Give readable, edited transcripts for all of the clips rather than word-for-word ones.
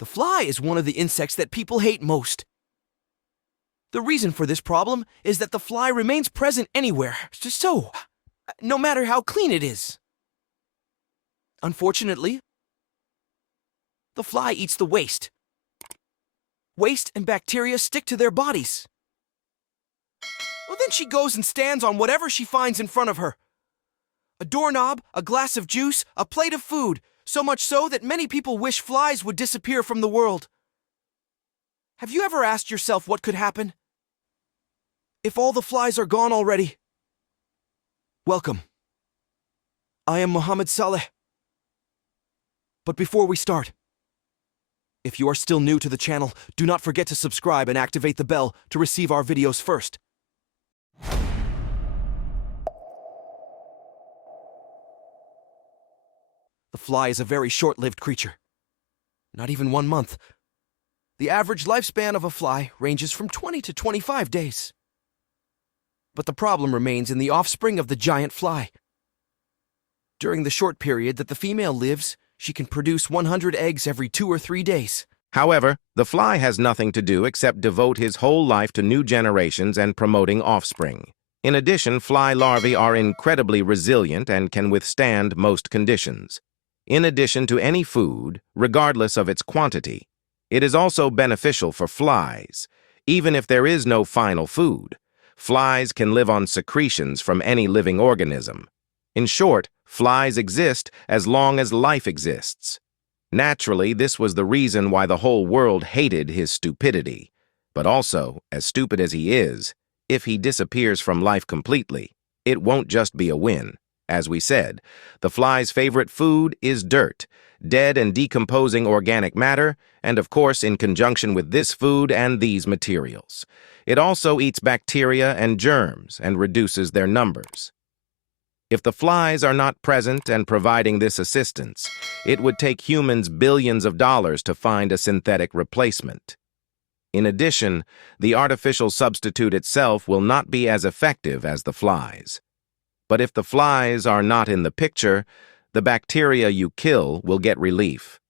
The fly is one of the insects that people hate most. The reason for this problem is that the fly remains present anywhere, no matter how clean it is. Unfortunately, the fly eats the waste. Waste and bacteria stick to their bodies. Well, then she goes and stands on whatever she finds in front of her. A doorknob, a glass of juice, a plate of food, so much so that many people wish flies would disappear from the world. Have you ever asked yourself what could happen if all the flies are gone already? Welcome. I am Mohammed Saleh. But before we start, if you are still new to the channel, do not forget to subscribe and activate the bell to receive our videos first. The fly is a very short-lived creature. Not even 1 month. The average lifespan of a fly ranges from 20 to 25 days. But the problem remains in the offspring of the giant fly. During the short period that the female lives, she can produce 100 eggs every 2 or 3 days. However, the fly has nothing to do except devote his whole life to new generations and promoting offspring. In addition, fly larvae are incredibly resilient and can withstand most conditions. In addition to any food, regardless of its quantity, it is also beneficial for flies. Even if there is no final food, flies can live on secretions from any living organism. In short, flies exist as long as life exists. Naturally, this was the reason why the whole world hated his stupidity. But also, as stupid as he is, if he disappears from life completely, it won't just be a win. As we said, the fly's favorite food is dirt, dead and decomposing organic matter, and of course in conjunction with this food and these materials. It also eats bacteria and germs and reduces their numbers. If the flies are not present and providing this assistance, it would take humans billions of dollars to find a synthetic replacement. In addition, the artificial substitute itself will not be as effective as the flies. But if the flies are not in the picture, the bacteria you kill will get relief.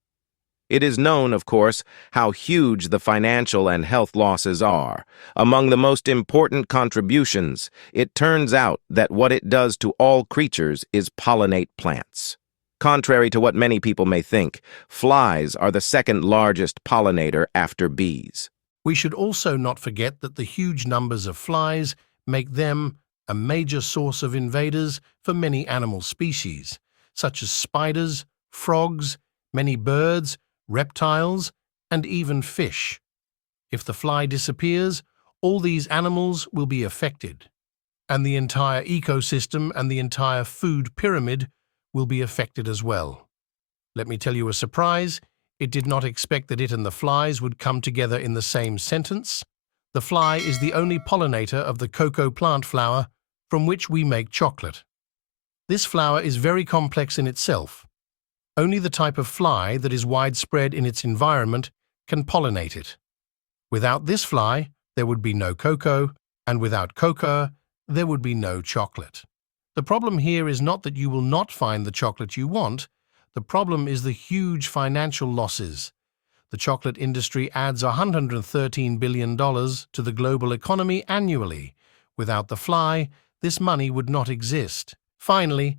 It is known, of course, how huge the financial and health losses are. Among the most important contributions, it turns out that what it does to all creatures is pollinate plants. Contrary to what many people may think, flies are the second largest pollinator after bees. We should also not forget that the huge numbers of flies make them a major source of invaders for many animal species, such as spiders, frogs, many birds, reptiles, and even fish. If the fly disappears, all these animals will be affected, and the entire ecosystem and the entire food pyramid will be affected as well. Let me tell you a surprise. It did not expect that it and the flies would come together in the same sentence. The fly is the only pollinator of the cocoa plant flower from which we make chocolate. This flower is very complex in itself. Only the type of fly that is widespread in its environment can pollinate it. Without this fly, there would be no cocoa, and without cocoa, there would be no chocolate. The problem here is not that you will not find the chocolate you want. The problem is the huge financial losses. The chocolate industry adds $113 billion to the global economy annually. Without the fly, this money would not exist. Finally,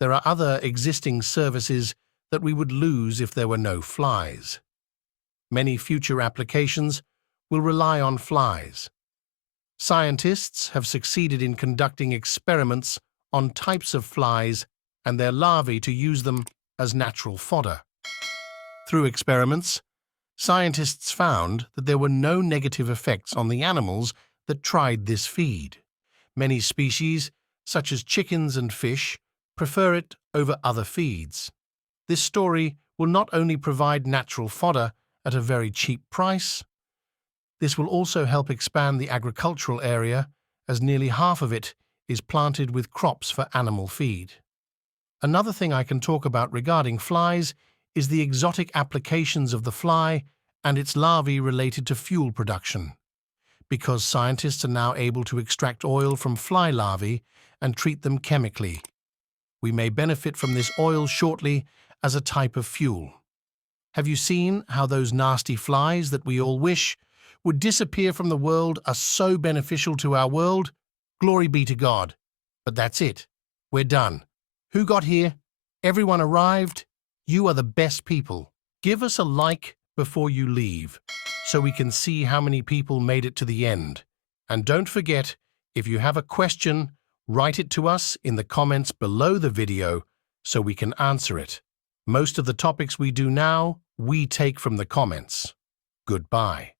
there are other existing services that we would lose if there were no flies. Many future applications will rely on flies. Scientists have succeeded in conducting experiments on types of flies and their larvae to use them as natural fodder. Through experiments, scientists found that there were no negative effects on the animals that tried this feed. Many species, such as chickens and fish, prefer it over other feeds. This story will not only provide natural fodder at a very cheap price, this will also help expand the agricultural area, as nearly half of it is planted with crops for animal feed. Another thing I can talk about regarding flies is the exotic applications of the fly and its larvae related to fuel production. Because scientists are now able to extract oil from fly larvae and treat them chemically, we may benefit from this oil shortly as a type of fuel. Have you seen how those nasty flies that we all wish would disappear from the world are so beneficial to our world? Glory be to God. But that's it. We're done. Who got here? Everyone arrived? You are the best people. Give us a like before you leave, so we can see how many people made it to the end. And don't forget, if you have a question, write it to us in the comments below the video so we can answer it. Most of the topics we do now, we take from the comments. Goodbye.